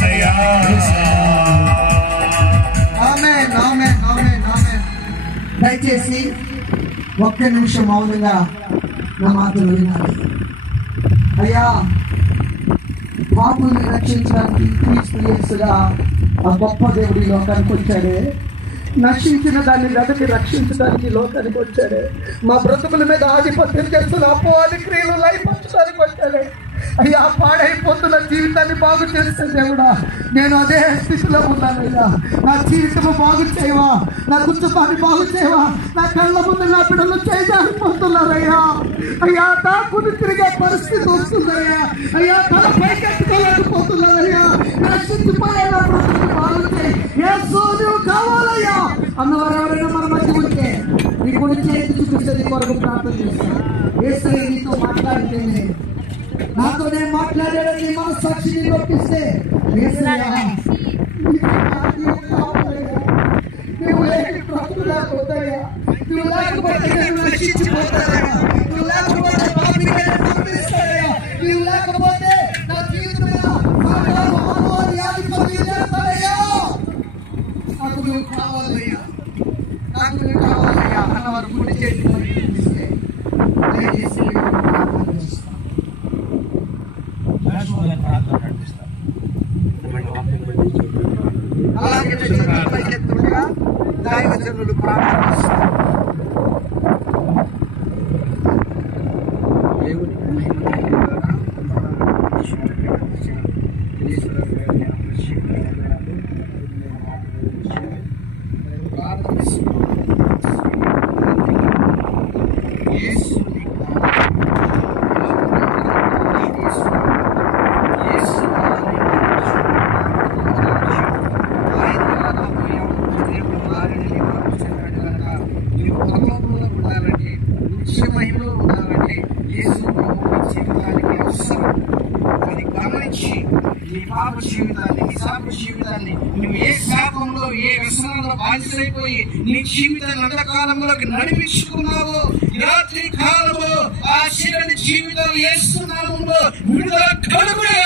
యేసయ్యా. ఆమేన్ ఆమేన్ ఆమేన్ ఆమేన్. దయచేసి ఒక్క నిమిషం మౌనంగా నా మాటలు వినాలి. అయ్యా, పాపుల్ని రక్షించడానికి క్రీస్తు యేసుగా ఆ గొప్ప దేవుడి లోకానికి వచ్చాడే, నశించిన దాన్ని వెదకి రక్షించడానికి లోకానికి వచ్చాడే, మా బ్రతుకుల మీద ఆధిపత్యం చేస్తున్న అపవాది క్రియలు లైపరచడానికి వచ్చాడే. అయ్యా, పాడైపోతున్న జీవితాన్ని బాగు చేస్తే దేవుడా, నేను అదే స్థితిలో ఉన్నానయ్యా. నా జీవితము బాగు చేయవా, నా కుటుంబాన్ని బాగు చేయవా, నా కళ్ళ ముందు నా బిడ్డలు చేయలేకపోతున్నారయ్యా. అయ్యా, నా కుడి తిరిగే పరిస్థితి వస్తుందయ్యా. అయ్యా, తల పైకెత్తుకోలేకపోతున్నారయ్యా. నశించిపోయే నా బ్రతుకుని బాగు చేయి యేసు, నువ్వు కావాలయ్యా అన్నవారు ఎవరైనా మన మధ్య ఉంటే నీ కుడి చేతి చూపిస్తే నీ కొరకు ప్రార్థన చేస్తాను. యేసయ్య నీతో మాట్లాడితేనే, నాతో నేను మాట్లాడాడని నీ మనస్సాక్షిని నొప్పిస్తే నువ్వు లేని బ్రతుకు లేకపోతాయా, నువ్వు లేకపోతే నేను నశించిపోతానయ్యా, నువ్వు లేకపోతే పాపిగా పంపిస్తానయ్యా, నువ్వు లేకపోతే నా జీవితం మీద ఆధిపత్యం చేస్తానయ్యా. నాకు నువ్వు కావాలయ్యా, నాకు నువ్వు కావాలయ్యా అన్నవారు గుడి చేసి పంపిస్తే దయచేసి ప్రార్థన చేస్తాను. అలాగే దైవజనులు ప్రార్థిస్తారు. నీ జీవితాన్ని అంధకాలంలోకి నడిపించుకున్నావు. రాత్రి కాలంలో ఆ చీకటి జీవితాలు యేసు నామములో విడుదల కలుగునే